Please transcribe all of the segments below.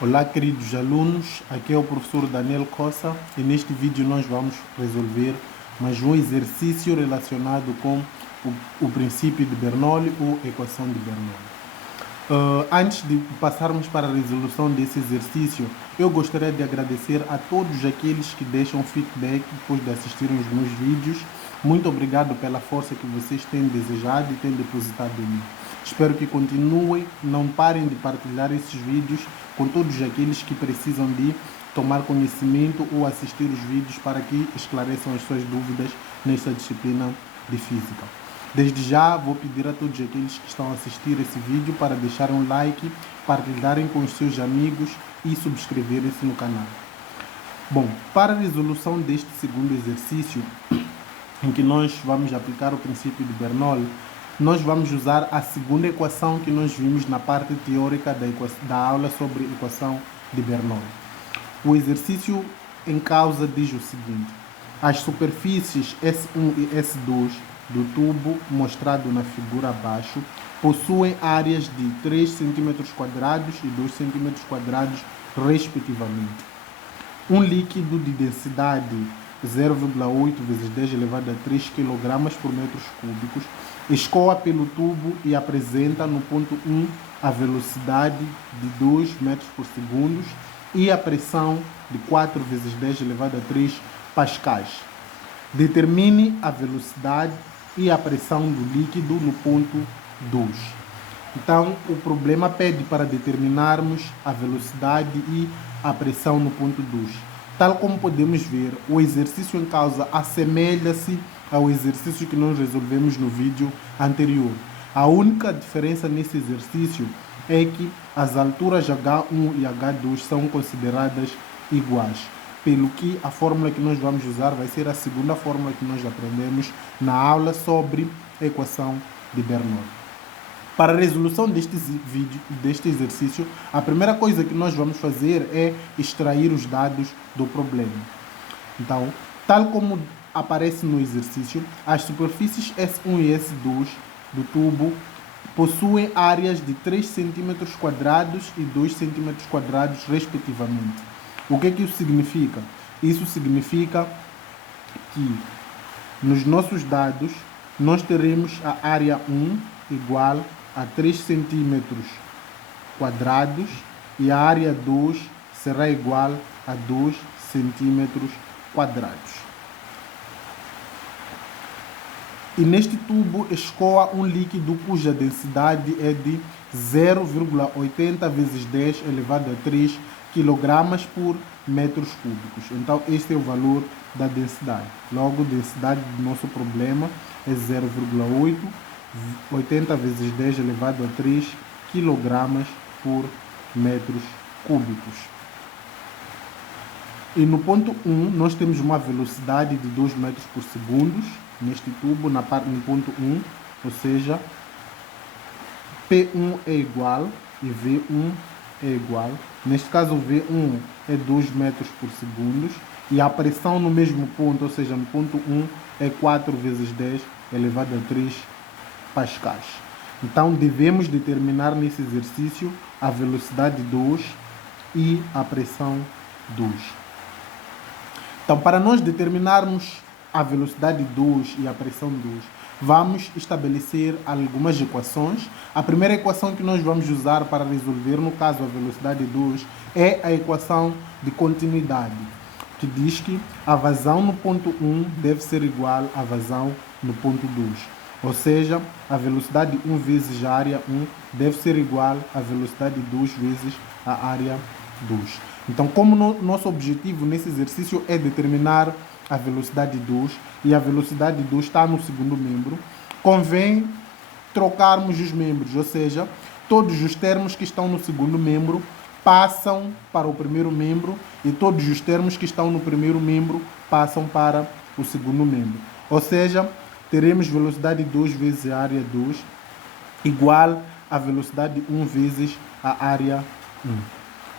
Olá, queridos alunos, aqui é o professor Daniel Costa e neste vídeo nós vamos resolver mais um exercício relacionado com o princípio de Bernoulli ou equação de Bernoulli. Antes de passarmos para a resolução desse exercício, eu gostaria de agradecer a todos aqueles que deixam feedback depois de assistirem os meus vídeos. Muito obrigado pela força que vocês têm desejado e têm depositado em mim. Espero que continuem, não parem de partilhar esses vídeos com todos aqueles que precisam de tomar conhecimento ou assistir os vídeos para que esclareçam as suas dúvidas nesta disciplina de física. Desde já vou pedir a todos aqueles que estão a assistir esse vídeo para deixarem um like, partilharem com os seus amigos e subscreverem-se no canal. Bom, para a resolução deste segundo exercício, em que nós vamos aplicar o princípio de Bernoulli, nós vamos usar a segunda equação que nós vimos na parte teórica da aula sobre equação de Bernoulli. O exercício em causa diz o seguinte: as superfícies S1 e S2 do tubo mostrado na figura abaixo possuem áreas de 3 cm² e 2 cm², respectivamente. Um líquido de densidade 0,8 vezes 10 elevado a 3 kg por metros cúbicos escoa pelo tubo e apresenta no ponto 1 a velocidade de 2 metros por segundo e a pressão de 4 vezes 10 elevado a 3 pascais. Determine a velocidade e a pressão do líquido no ponto 2. Então, o problema pede para determinarmos a velocidade e a pressão no ponto 2. Tal como podemos ver, o exercício em causa assemelha-se ao exercício que nós resolvemos no vídeo anterior. A única diferença nesse exercício é que as alturas H1 e H2 são consideradas iguais, pelo que a fórmula que nós vamos usar vai ser a segunda fórmula que nós aprendemos na aula sobre equação de Bernoulli. Para a resolução deste exercício, a primeira coisa que nós vamos fazer é extrair os dados do problema. Então, tal como aparece no exercício, as superfícies S1 e S2 do tubo possuem áreas de 3 cm² e 2 cm², respectivamente. O que isso significa? Isso significa que nos nossos dados nós teremos a área 1 igual a 3 cm² e a área 2 será igual a 2 cm². E neste tubo escoa um líquido cuja densidade é de 0,80 vezes 10 elevado a 3 kg por metros cúbicos. Então, este é o valor da densidade. Logo, a densidade do nosso problema é 0,8, 80 vezes 10 elevado a 3 kg por metros cúbicos. E no ponto 1, nós temos uma velocidade de 2 metros por segundo neste tubo, no ponto 1, ou seja, P1 é igual e V1 é igual. Neste caso, V1 é 2 metros por segundo e a pressão no mesmo ponto, ou seja, no ponto 1, é 4 vezes 10 elevado a 3 pascais. Então, devemos determinar nesse exercício a velocidade 2 e a pressão 2. Então, para nós determinarmos a velocidade 2 e a pressão 2, vamos estabelecer algumas equações. A primeira equação que nós vamos usar para resolver, no caso, a velocidade 2, é a equação de continuidade, que diz que a vazão no ponto 1 deve ser igual à vazão no ponto 2. Ou seja, a velocidade 1 vezes a área 1 deve ser igual à velocidade 2 vezes a área 2. Então, como nosso objetivo nesse exercício é determinar a velocidade 2 e a velocidade 2 está no segundo membro, convém trocarmos os membros, ou seja, todos os termos que estão no segundo membro passam para o primeiro membro e todos os termos que estão no primeiro membro passam para o segundo membro. Ou seja, teremos velocidade 2 vezes a área 2 igual a velocidade 1 vezes a área 1.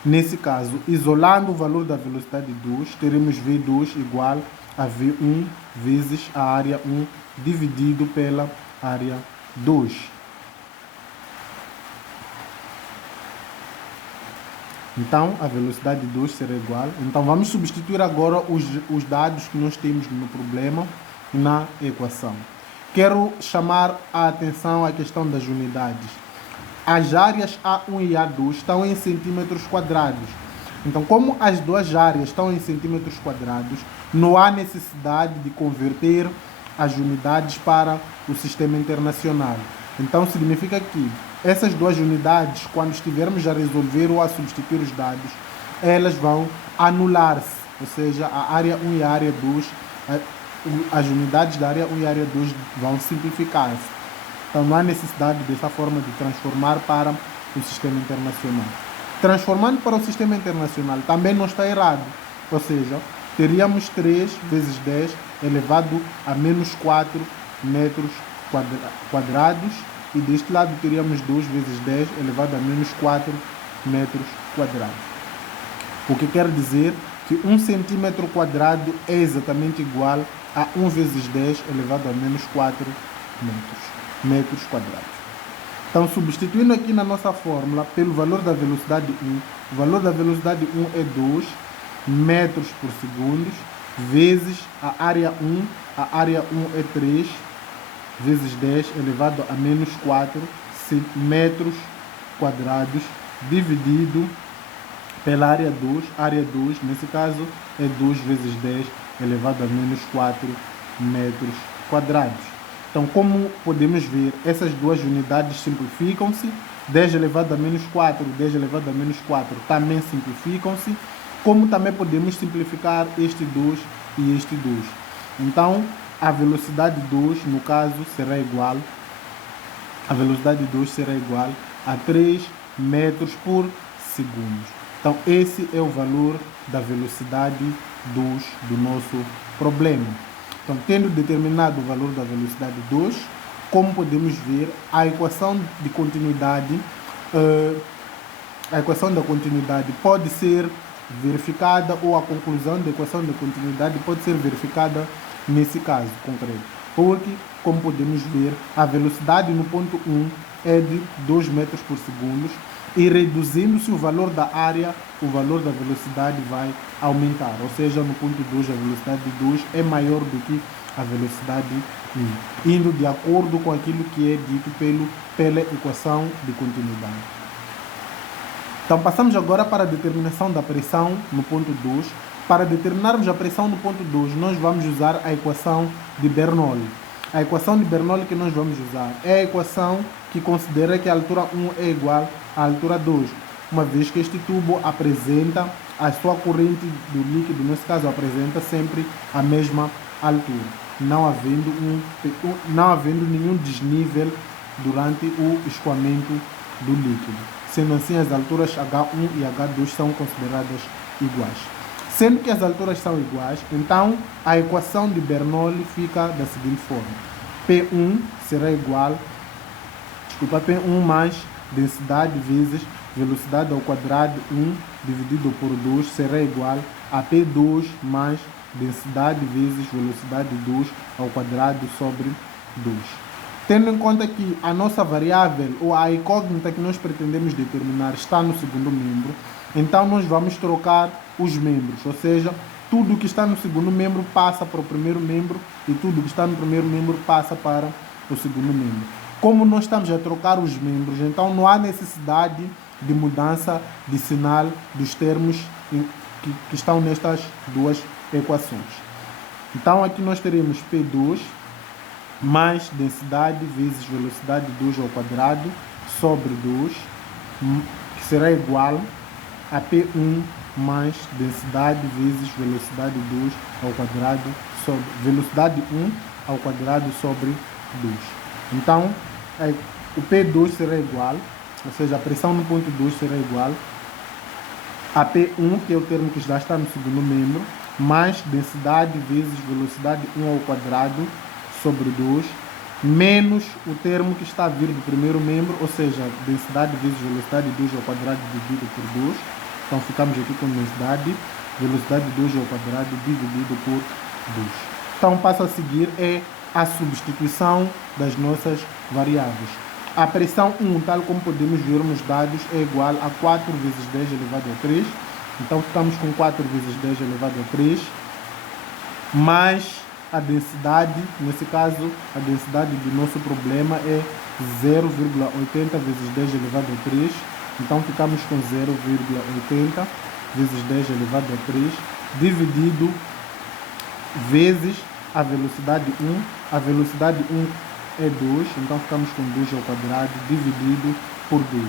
Nesse caso, isolando o valor da velocidade 2, teremos V2 igual a V1 vezes a área 1 dividido pela área 2. Então, a velocidade 2 será igual. Então, vamos substituir agora os dados que nós temos no problema na equação. Quero chamar a atenção à questão das unidades. As áreas A1 e A2 estão em centímetros quadrados. Então, como as duas áreas estão em centímetros quadrados, não há necessidade de converter as unidades para o sistema internacional. Então, significa que essas duas unidades, quando estivermos a resolver ou a substituir os dados, elas vão anular-se. Ou seja, a área 1 e a área 2, as unidades da área 1 e a área 2 vão simplificar-se. Então, não há necessidade dessa forma de transformar para o sistema internacional. Transformando para o sistema internacional também não está errado. Ou seja, teríamos 3 vezes 10 elevado a menos 4 metros quadrados. E deste lado teríamos 2 vezes 10 elevado a menos 4 metros quadrados. O que quer dizer que 1 centímetro quadrado é exatamente igual a 1 vezes 10 elevado a menos 4 metros quadrados. Então, substituindo aqui na nossa fórmula pelo valor da velocidade 1, o valor da velocidade 1 é 2 metros por segundo, vezes a área 1 é 3 vezes 10 elevado a menos 4 metros quadrados, dividido pela área 2, nesse caso é 2 vezes 10 elevado a menos 4 metros quadrados. Então, como podemos ver, essas duas unidades simplificam-se. 10 elevado a menos 4, 10 elevado a menos 4 também simplificam-se. Como também podemos simplificar este 2 e este 2. Então, a velocidade 2, no caso, será igual. A velocidade 2 será igual a 3 metros por segundo. Então, esse é o valor da velocidade 2 do nosso problema. Então, tendo determinado o valor da velocidade 2, como podemos ver, a equação de continuidade, pode ser verificada, ou a conclusão da equação de continuidade pode ser verificada nesse caso concreto. Porque, como podemos ver, a velocidade no ponto 1 é de 2 metros por segundo, e reduzindo-se o valor da área, o valor da velocidade vai aumentar. Ou seja, no ponto 2, a velocidade 2 é maior do que a velocidade 1, indo de acordo com aquilo que é dito pela equação de continuidade. Então, passamos agora para a determinação da pressão no ponto 2. Para determinarmos a pressão no ponto 2, nós vamos usar a equação de Bernoulli. A equação de Bernoulli que nós vamos usar é a equação que considera que a altura 1 é igual à altura 2, uma vez que este tubo apresenta a sua corrente do líquido, nesse caso apresenta sempre a mesma altura, não havendo nenhum desnível durante o escoamento do líquido. Sendo assim, as alturas H1 e H2 são consideradas iguais. Sendo que as alturas são iguais, então a equação de Bernoulli fica da seguinte forma. P1 será igual, P1 mais densidade vezes velocidade ao quadrado 1 dividido por 2 será igual a P2 mais densidade vezes velocidade 2 ao quadrado sobre 2. Tendo em conta que a nossa variável ou a incógnita que nós pretendemos determinar está no segundo membro, então nós vamos trocar os membros, ou seja, tudo que está no segundo membro passa para o primeiro membro e tudo que está no primeiro membro passa para o segundo membro. Como nós estamos a trocar os membros, então não há necessidade de mudança de sinal dos termos que estão nestas duas equações. Então aqui nós teremos P2 mais densidade vezes velocidade 2 ao quadrado sobre 2, que será igual a P1 mais densidade vezes velocidade 2 ao quadrado sobre velocidade 1 ao quadrado sobre 2. Então, o P2 será igual, ou seja, a pressão no ponto 2 será igual a P1, que é o termo que já está no segundo membro, mais densidade vezes velocidade 1 ao quadrado sobre 2, menos o termo que está a vir do primeiro membro, ou seja, densidade vezes velocidade 2 ao quadrado dividido por 2. Então, ficamos aqui com densidade, velocidade 2 ao quadrado dividido por 2. Então, o passo a seguir é a substituição das nossas variáveis. A pressão 1, tal como podemos ver nos dados, é igual a 4 vezes 10 elevado a 3. Então ficamos com 4 vezes 10 elevado a 3, mais a densidade, nesse caso, a densidade do nosso problema é 0,80 vezes 10 elevado a 3. Então ficamos com 0,80 vezes 10 elevado a 3, dividido vezes a velocidade 1. A velocidade 1 é 2, então ficamos com 2 ao quadrado, dividido por 2.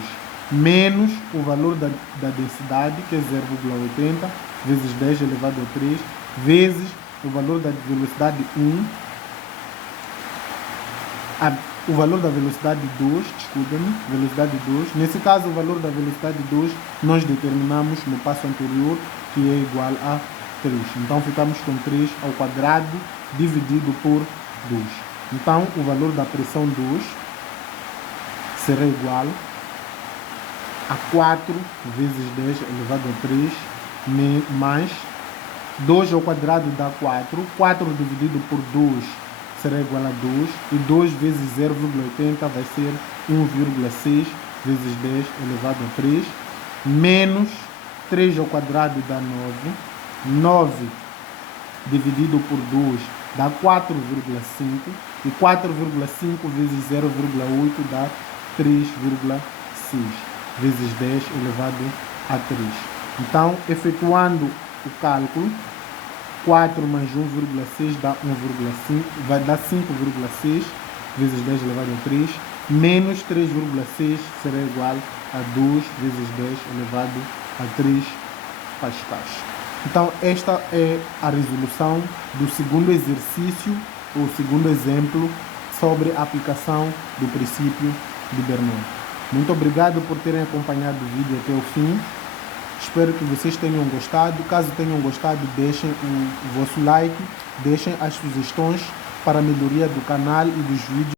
Menos o valor da densidade, que é 0,80 vezes 10 elevado a 3, vezes o valor da velocidade 1, o valor da velocidade 2, desculpem-me, velocidade 2. Nesse caso, o valor da velocidade 2 nós determinamos no passo anterior, que é igual a 3. Então, ficamos com 3 ao quadrado dividido por 2. Então, o valor da pressão 2 será igual a 4 vezes 10 elevado a 3, mais 2 ao quadrado dá 4. 4 dividido por 2 será igual a 2. E 2 vezes 0,80 vai ser 1,6 vezes 10 elevado a 3. Menos 3 ao quadrado dá 9. 9 dividido por 2 dá 4,5. E 4,5 vezes 0,8 dá 3,6 vezes 10 elevado a 3. Então, efetuando o cálculo, 4 mais 1,6 dá 1,5, vai dar 5,6 vezes 10 elevado a 3, menos 3,6 será igual a 2 vezes 10 elevado a 3 pascais. Então, esta é a resolução do segundo exercício, ou segundo exemplo, sobre a aplicação do princípio de Bernoulli. Muito obrigado por terem acompanhado o vídeo até o fim. Espero que vocês tenham gostado. Caso tenham gostado, deixem o vosso like, deixem as sugestões para a melhoria do canal e dos vídeos.